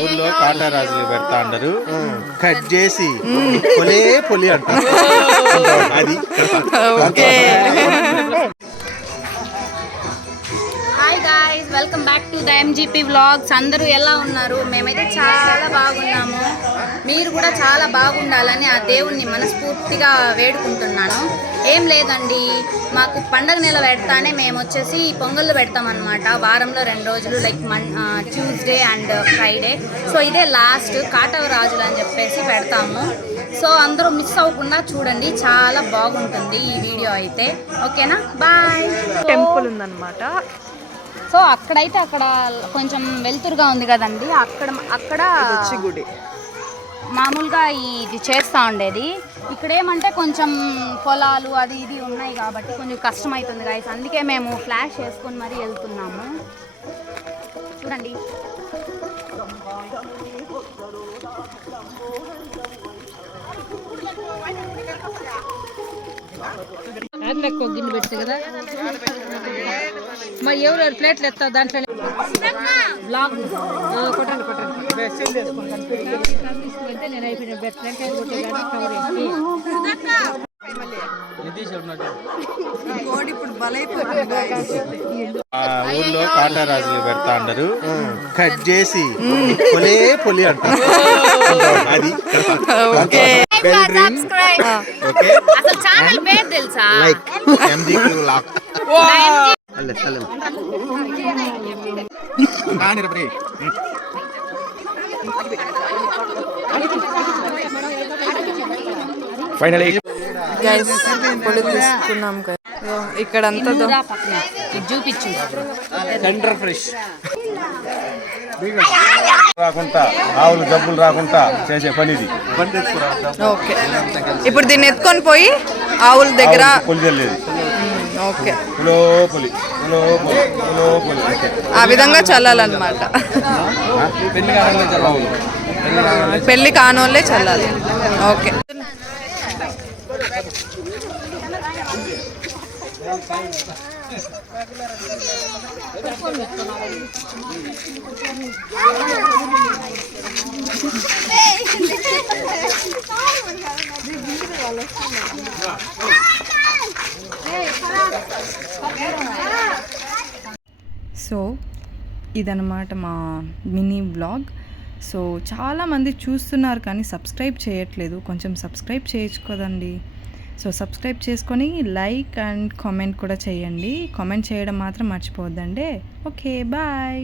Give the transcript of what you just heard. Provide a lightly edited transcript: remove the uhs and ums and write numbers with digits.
ఊర్లో కాటరాజులు పెడతా అంటారు, కట్ చేసి పొలే పొలి అంటారు. అది hi guys, welcome back to the MGP vlogs. అందరూ ఎలా ఉన్నారు? మేమైతే చాలా బాగున్నాము. మీరు కూడా చాలా బాగుండాలని ఆ దేవుణ్ణి మనస్ఫూర్తిగా వేడుకుంటున్నాను. ఏం లేదండి, మాకు పండగ నెల పెడతానే మేము వచ్చేసి పొంగళ్ళు పెడతామన్నమాట. వారంలో 2 రోజులు, like Tuesday and Friday. So ఇదే లాస్ట్ కాటవరాజులు అని చెప్పేసి పెడతాము. సో అందరూ మిస్ అవ్వకుండా చూడండి, చాలా బాగుంటుంది ఈ వీడియో అయితే. ఓకేనా, బాయ్. టెంపుల్ ఉందన్నమాట. సో అక్కడైతే అక్కడ కొంచెం వెలుతురుగా ఉంది కదండి, అక్కడ గుడి మామూలుగా ఇది చేస్తూ ఉండేది. ఇక్కడ ఏమంటే కొంచెం పొలాలు అది ఇది ఉన్నాయి కాబట్టి కొంచెం కష్టం అవుతుంది గాయస్. అందుకే మేము ఫ్లాష్ వేసుకొని మరీ వెళ్తున్నాము. చూడండి, గిన్నె పెడితే కదా మరి ఎవరు ప్లేట్లు ఎత్తావు దాంట్లో కొట్టండి నేను అయిపోయిన ఊర్లో కాటరాజులు పెడతా అంటారు, కట్ చేసి పొలే పొలి అంటారు. అది అసలు ఛానల్ పేరు తెలుసా? Like MGP vlog. Finally guys పొడి తీసుకున్నాం. ఇక్కడ అంతా చూపించు సెంటర్ ఫ్రెష్ రాకుండా, ఆవులు జబ్బులు రాకుండా చేసే పని ఇది. ఓకే, ఇప్పుడు దీన్ని ఎత్తుకొని పోయి ఆవుల దగ్గర పొలిజల్లేదు. ఓకే, ఆ విధంగా చల్లాలన్నమాట. పెళ్లి కానోళ్ళే చల్లాలి. ఓకే, సో ఇదన్నమాట మా మినీ వ్లాగ్. సో చాలామంది చూస్తున్నారు కానీ సబ్స్క్రైబ్ చేయట్లేదు. కొంచెం సబ్స్క్రైబ్ చేయొచ్చు కదండి. సో సబ్స్క్రైబ్ చేసుకొని లైక్ అండ్ కామెంట్ కూడా చేయండి. కామెంట్ చేయడం మాత్రం మర్చిపోవద్దండి. Okay, bye.